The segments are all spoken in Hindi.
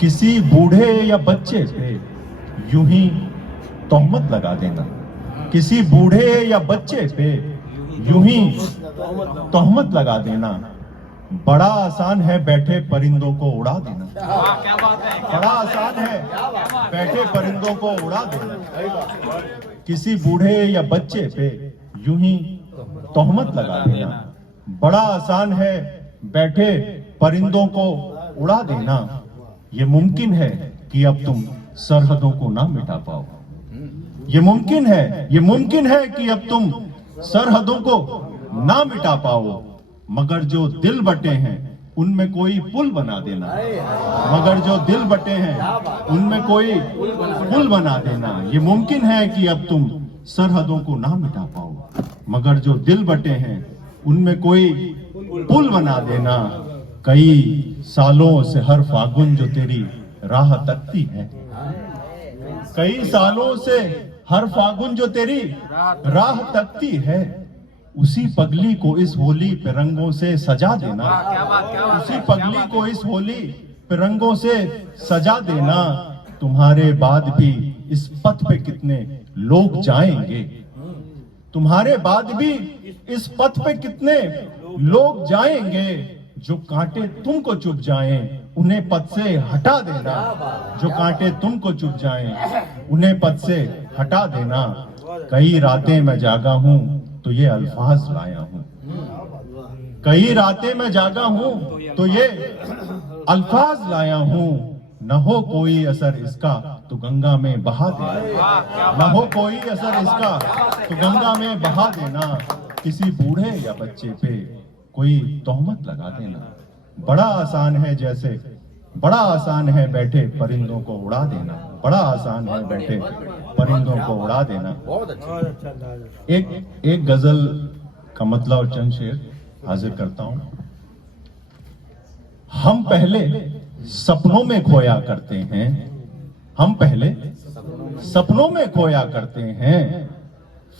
किसी बूढ़े या बच्चे पे यूं ही तोहमत लगा देना, किसी बूढ़े या बच्चे पे यूं ही तोहमत लगा देना, बड़ा आसान है बैठे परिंदों को उड़ा देना। क्या बात है, बड़ा आसान है बैठे परिंदों को उड़ा देना, किसी बूढ़े या बच्चे पे यूं ही तोहमत लगा देना, बड़ा आसान है बैठे परिंदों को उड़ा देना। ये मुमकिन है कि अब तुम सरहदों को ना मिटा पाओ, ये मुमकिन है कि अब तुम सरहदों को ना मिटा पाओ, मगर जो दिल बटे हैं उनमें कोई पुल बना देना, मगर जो दिल बटे हैं उनमें कोई पुल बना देना। ये मुमकिन है कि अब तुम सरहदों को ना मिटा पाओ, मगर जो दिल बटे हैं उनमें कोई पुल बना देना। कई सालों से हर फागुन जो तेरी राह तकती है, कई सालों से हर फागुन जो तेरी राह तकती है, उसी पगली को इस होली पे रंगों से सजा देना, उसी पगली को इस होली पे रंगों से सजा देना। तुम्हारे बाद भी इस पथ पे कितने लोग जाएंगे, तुम्हारे बाद भी इस पथ पे कितने लोग जाएंगे, जो कांटे तुमको चुभ जाएं उन्हें पथ से हटा देना, जो कांटे तुमको चुभ जाएं उन्हें पथ से हटा देना। कई रातें मैं जागा हूं तो ये अल्फाज लाया हूं, कई रातें मैं जागा हूं तो ये अल्फाज लाया हूं, न हो कोई असर इसका तो गंगा में बहा देना, न हो कोई असर इसका तो गंगा में बहा देना, किसी बूढ़े या बच्चे पे कोई तोहमत लगा देना। बड़ा आसान है जैसे, बड़ा आसान है बैठे परिंदों को उड़ा देना, बड़ा आसान है बैठे परिंदों को उड़ा देना। एक गजल का मतलब और चंद शेर हाजिर करता हूं। हम पहले सपनों में खोया करते हैं, हम पहले सपनों में खोया करते हैं,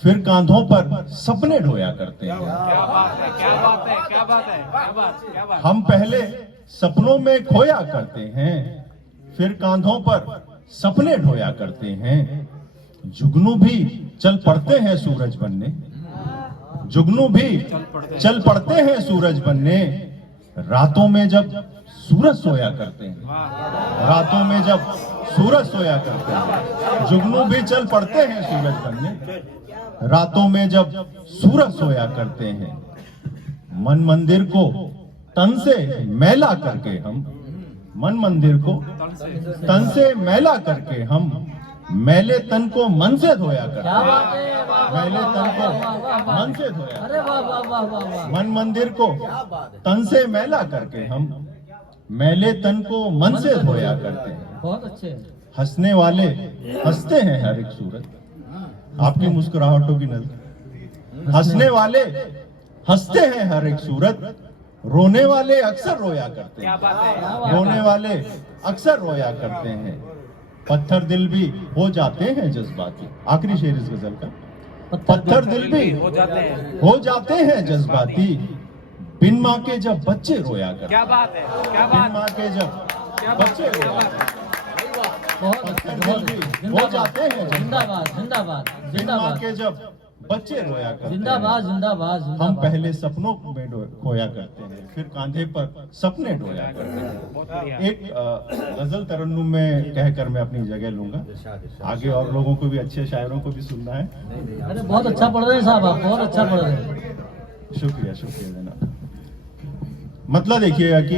फिर कांधों पर सपने ढोया करते हैं। क्या बात है, क्या बात है, क्या बात है, क्या बात। हम पहले सपनों में खोया करते हैं, फिर कांधों पर सपने ढोया करते हैं। जुगनू भी चल पड़ते हैं सूरज बनने, जुगनू भी चल पड़ते हैं सूरज बनने, रातों में जब सूरज सोया करते हैं, रातों में जब सूरज सोया करते हैं। जुगनू भी चल पड़ते हैं सूरज बनने, रातों में जब सूरज सोया करते हैं। मन मंदिर को तन से मैला करके हम, मन मंदिर को तन से मैला करके हम, मैले तन को मन से धोया करते हैं, मैले तन को मन से धोया। मन मंदिर को तन से मैला करके हम, मैले तन को मन से धोया करते हैं। बहुत अच्छे। हंसने वाले हंसते हैं हर एक सूरत, आपकी मुस्कुराहटों की नजर। हंसने वाले हंसते हैं हर एक सूरत, रोने वाले अक्सर रोया करते हैं, रोने वाले अक्सर रोया करते हैं। पत्थर दिल भी हो जाते हैं जज्बाती, आखिरी शेर इस गजल का। पत्थर दिल भी हो जाते हैं जज्बाती, बिन माँ के जब बच्चे रोया करते। क्या बात है, क्या बिन बात। माँ के जब बच्चे रोया करते, बहुत पत्थर दिल भी हो जाते हैं जिंदाबाद जिंदाबाद बिन माँ जिंदाबाद के जब बच्चे रोया करते हैं। जिंदाबाद जिंदाबाद हम जिंदाबाद। पहले सपनों में खोया करते हैं, फिर कांधे पर सपने ढोया करते हैं। एक गजल तरन्नुम में कहकर मैं अपनी जगह लूंगा, आगे और लोगों को भी, अच्छे शायरों को भी सुनना है। अरे बहुत अच्छा पढ़ रहे हैं साहब, आप बहुत अच्छा पढ़ रहे हैं। शुक्रिया, शुक्रिया जनाब। मतलब देखिएगा कि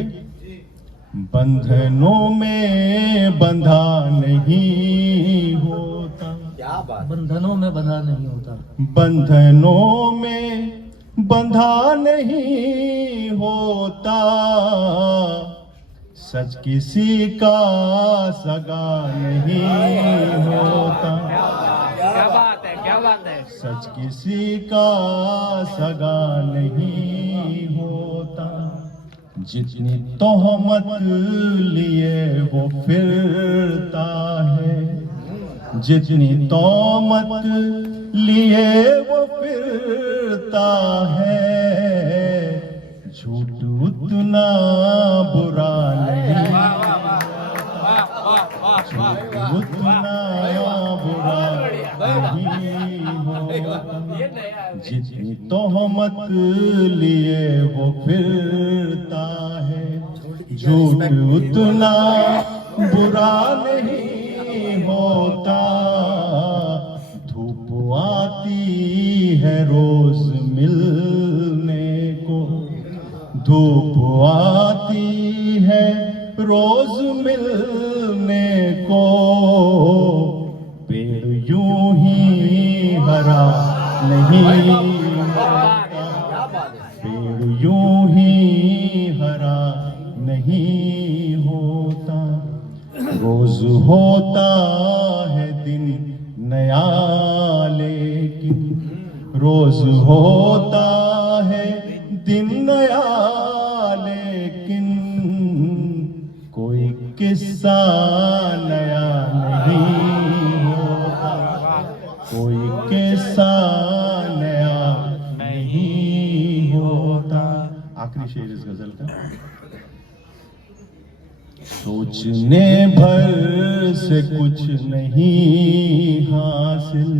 बंधनों में बंधा नहीं होता, बंधनों में बंधा नहीं होता, बंधनों में बंधा नहीं होता, सच किसी का सगा नहीं होता, क्या बात है, क्या बात है। सच किसी का सगा नहीं होता, जितनी तोहमत लिए वो फिरता है, जितनी तोहमत लिए वो फिरता है, झूठ उतना बुरा नहीं, उतना बुरा नहीं होता, जितनी तोहमत लिए वो फिरता है, झूठ उतना बुरा नहीं होता, धूप आती है रोज मिलने को, धूप आती है रोज मिलने को, पेड़ यूं ही हरा नहीं होता, पेड़ यूं ही हरा नहीं होता, रोज होता है दिन नया लेकिन, रोज होता है दिन नया लेकिन, कोई किस्सा नया नहीं होता, कोई किस्सा नया नहीं होता। आखिरी शेर इस गजल का। सोचने भर से कुछ नहीं हासिल,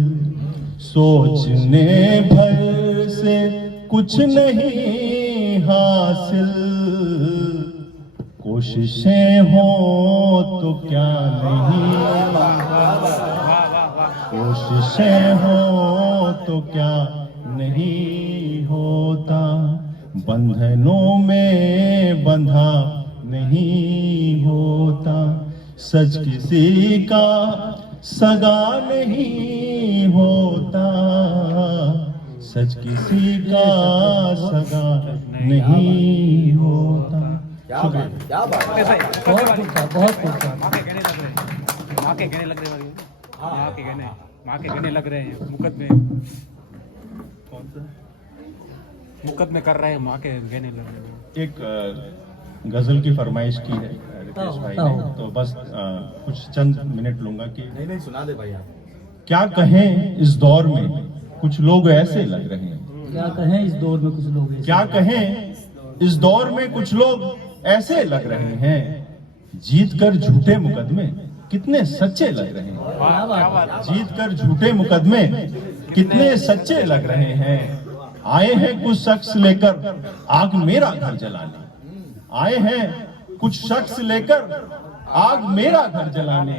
सोचने भर से कुछ नहीं हासिल, कोशिशें हो तो क्या नहीं, कोशिशें हो तो क्या नहीं होता, बंधनों में बंधा नहीं होता, सच किसी का सगा नहीं होता, सच किसी का सगा नहीं होता। शुक्रिया। बहुत खूब था, बहुत खूब था। माँ के गहने लग रहे हैं, माँ के गहने लग रहे हैं, माँ के गहने, माँ के गहने लग रहे हैं, मुकदमे कौन सा मुकदमे कर रहे हैं, माँ के गहने लग रहे हैं। एक गजल की फरमाइश की है रितेश भाई ने, तो बस कुछ चंद मिनट लूंगा कि नहीं सुना दे भाई आप। क्या कहें इस दौर में कुछ लोग ऐसे लग रहे हैं, क्या कहें इस दौर में कुछ लोग ऐसे, क्या कहें इस दौर में कुछ लोग ऐसे लग रहे हैं, जीत कर झूठे मुकदमे कितने सच्चे लग रहे हैं, क्या बात है। जीत कर झूठे मुकदमे कितने सच्चे लग रहे हैं, आए हैं कुछ शख्स लेकर आग मेरा घर जलाने, आए हैं कुछ शख्स लेकर आग मेरा घर जलाने,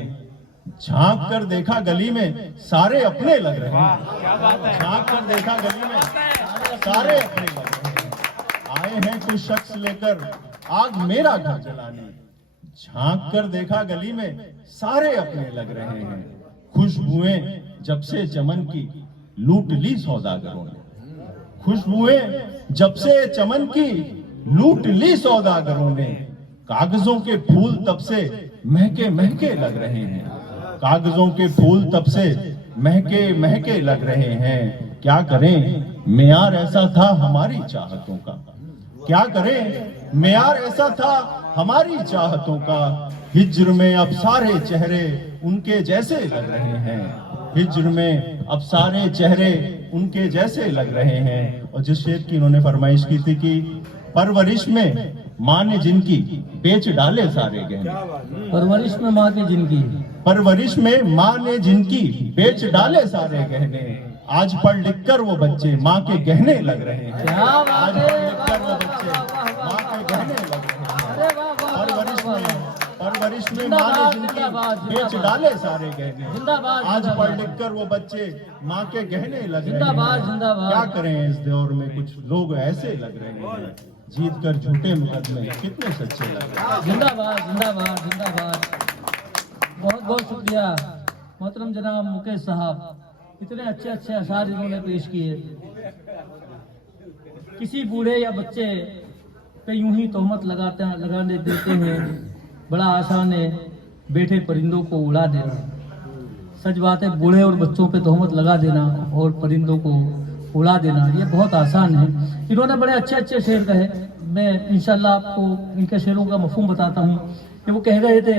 झांक कर देखा गली में सारे अपने लग रहे हैं, क्या बात है, झांक कर देखा गली में सारे अपने लग रहे हैं, आए हैं कुछ शख्स लेकर आग मेरा घर जलाने, झांक कर देखा गली में सारे अपने लग रहे हैं, खुशबुएं जब से चमन की लूट ली सौदागरों ने, खुशबुएं जब से चमन की लूट ली सौदागरों ने, कागजों के फूल तब से महके महके लग रहे हैं, कागजों के फूल तब से महके महके लग रहे हैं, क्या करें मेयार ऐसा था हमारी चाहतों का, क्या करें मेयार ऐसा था हमारी चाहतों का, हिज्र में अब सारे चेहरे उनके जैसे लग रहे हैं, हिज्र में अब सारे चेहरे उनके जैसे लग रहे हैं। और जिस शेर की इन्होंने फरमाइश की थी कि परवरिश में माँ ने जिनकी बेच डाले सारे गहने, परवरिश में माँ के जिनकी, परवरिश में माँ ने जिनकी बेच डाले सारे गहने, आज पढ़ लिख कर वो बच्चे माँ के गहने लग रहे हैं, क्या बात आज है। पढ़ लिख कर वो बच्चे माँ के गहने लग रहे हैं, अरे वाह वाह, परवरिश में माँ ने जिनकी जिंदाबाद, बेच डाले सारे गहने, जिंदाबाद, आज जिंदाबाद। पढ़ लिख कर वो बच्चे माँ के गहने लग रहे जिंदाबाद, हैं, जिंदाबाद। क्या करें इस दौर में कुछ लोग ऐसे लग रहे हैं, जीत कर झूठे मुकदमे कितने सच्चे लग रहे हैं। जिंदाबाद, जिंदाबाद, जिंदाबाद। बहुत बहुत शुक्रिया मोहतरम जनाब मुकेश साहब, इतने अच्छे अच्छे अशार इन्होंने पेश किए। किसी बूढ़े या बच्चे पे यूं ही तोहमत लगाने देते हैं, बड़ा आसान है बैठे परिंदों को उड़ा देना। सच बात है, बूढ़े और बच्चों पे तोहमत लगा देना और परिंदों को उड़ा देना ये बहुत आसान है। इन्होंने बड़े अच्छे अच्छे शेर कहे, मैं इंशाल्लाह आपको इनके शेरों का मफहूम बताता हूँ कि वो कह रहे थे